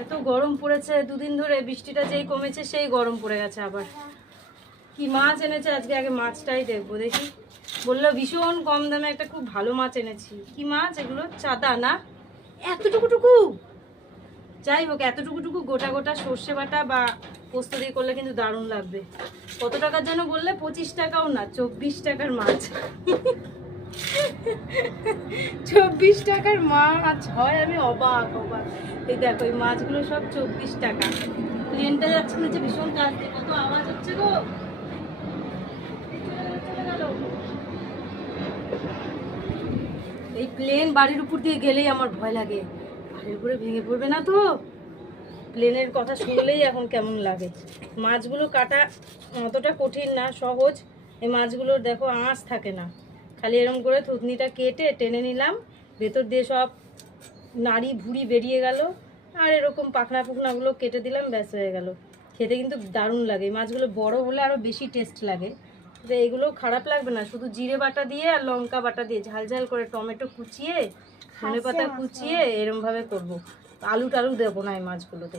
এত গরম পড়েছে দুদিন ধরে, বৃষ্টিটা যেই কমেছে সেই গরম পড়ে গেছে আবার। কি মাছ এনেছে আজকে, আগে মাছটাই দেখবো। দেখি, বললো ভীষণ কম দামে একটা খুব ভালো মাছ এনেছি। কি মাছ এগুলো? চাঁদা না? এতটুকুটুকু, যাই হোক এতটুকুটুকু গোটা গোটা সর্ষে বাটা বা পোস্ত দিয়ে করলে কিন্তু দারুণ লাগবে। কত টাকার জন্য বললে? 25 টাকাও না, 24 টাকার মাছ। 24 টাকার মাছ হয়, আমি অবাক অবাক। এই দেখো এই মাছগুলো সব 24 টাকা। প্লেনটা যাচ্ছে নিচে ভীষণ কাজ দিয়ে, কত আওয়াজ হচ্ছে গো। এই প্লেন বাড়ির উপর দিয়ে গেলেই আমার ভয় লাগে, বাড়ির উপরে ভেঙে পড়বে না তো? প্লেনের কথা শুনলেই এখন কেমন লাগে। মাছগুলো কাটা অতটা কঠিন না, সহজ। এই মাছগুলোর দেখো আঁশ থাকে না, খালি এরকম করে থুতনিটা কেটে টেনে নিলাম, ভেতর দিয়ে সব নাড়ি ভুড়ি বেরিয়ে গেল, আর এরকম পাখনা পুখনাগুলো কেটে দিলাম, ব্যাস হয়ে গেল। খেতে কিন্তু দারুণ লাগে। এই মাছগুলো বড় হলে আরও বেশি টেস্ট লাগে। তো এগুলো খারাপ লাগবে না, শুধু জিরে বাটা দিয়ে আর লঙ্কা বাটা দিয়ে ঝাল ঝাল করে টমেটো কুচিয়ে ধনেপাতা কুচিয়ে এরমভাবে করবো। আলু টালু দেবো না এই মাছগুলোতে।